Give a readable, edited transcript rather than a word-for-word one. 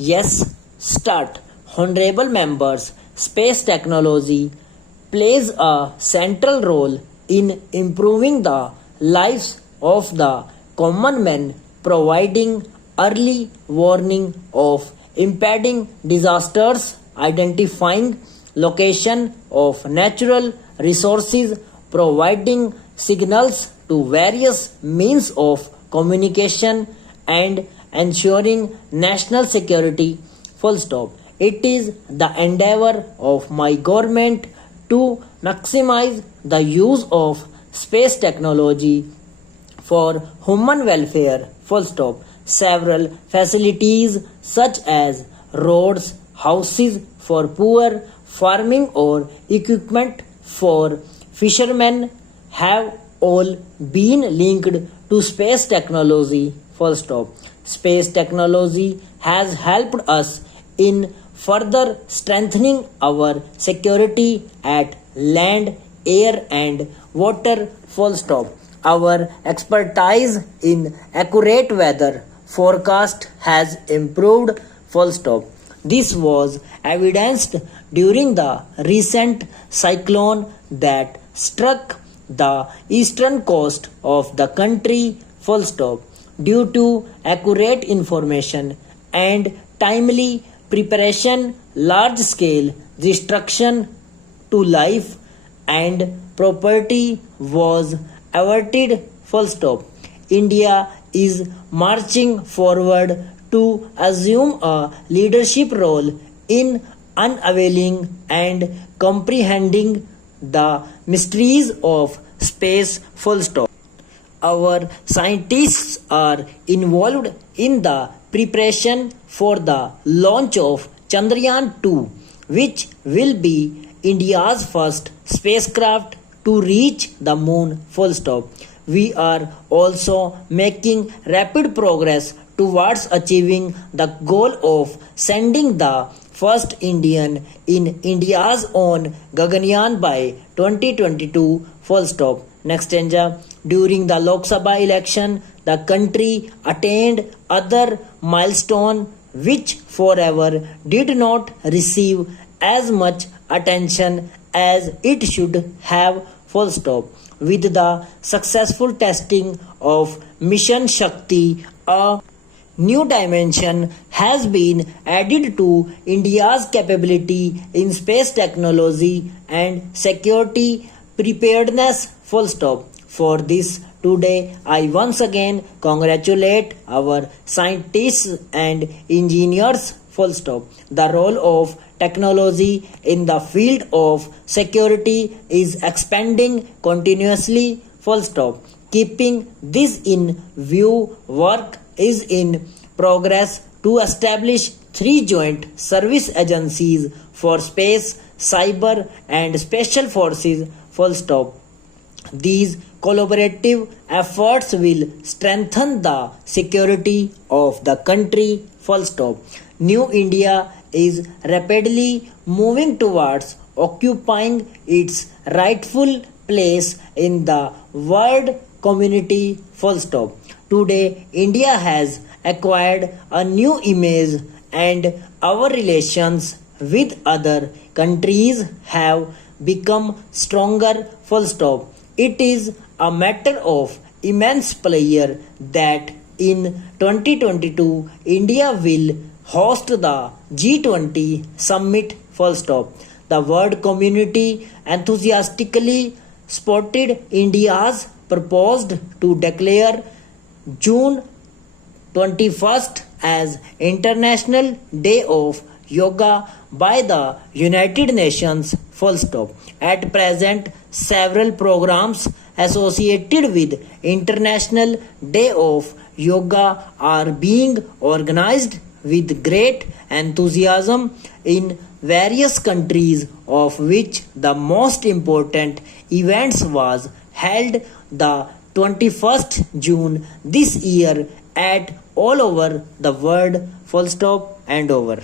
Yes, start. Honorable members, space technology plays a central role in improving the lives of the common man, providing early warning of impending disasters, identifying location of natural resources, providing signals to various means of communication, and ensuring national security. Full stop. It is the endeavor of my government to maximize the use of space technology for human welfare. Full stop. Several facilities such as roads, houses for poor, farming or equipment for fishermen have all been linked to space technology. Full stop. Space technology has helped us in further strengthening our security at land, air, and water. Full stop. Our expertise in accurate weather forecast has improved. Full stop. This was evidenced during the recent cyclone that struck the eastern coast of the country. Full stop. Due to accurate information and timely preparation, large scale destruction to life and property was averted. Full stop. India is marching forward to assume a leadership role in unveiling and comprehending the mysteries of space. Full stop. Our scientists are involved in the preparation for the launch of Chandrayaan 2, which will be India's first spacecraft to reach the moon. Full stop. We are also making rapid progress towards achieving the goal of sending the first Indian in India's own Gaganyaan by 2022. Full stop. Next stanza. During the Lok Sabha election, the country attained other milestone which forever did not receive as much attention as it should have. Full stop. With the successful testing of Mission Shakti, a new dimension has been added to India's capability in space technology and security preparedness. Full stop. For this, today I once again congratulate our scientists and engineers. Full stop. The role of technology in the field of security is expanding continuously. Full stop. Keeping this in view, work is in progress to establish 3 joint service agencies for space, cyber, and special forces. Full stop. These collaborative efforts will strengthen the security of the country. Full stop. New India is rapidly moving towards occupying its rightful place in the world community. Full stop. Today, India has acquired a new image and our relations with other countries have become stronger. Full stop. It is a matter of immense pleasure that in 2022 India will host the G20 summit. Full stop. The world community enthusiastically supported India's proposed to declare June 21st as International Day of Yoga by the United Nations. Full stop. At present, several programs associated with International Day of Yoga are being organized with great enthusiasm in various countries, of which the most important events was held the 21st June this year at all over the world. Full stop and over.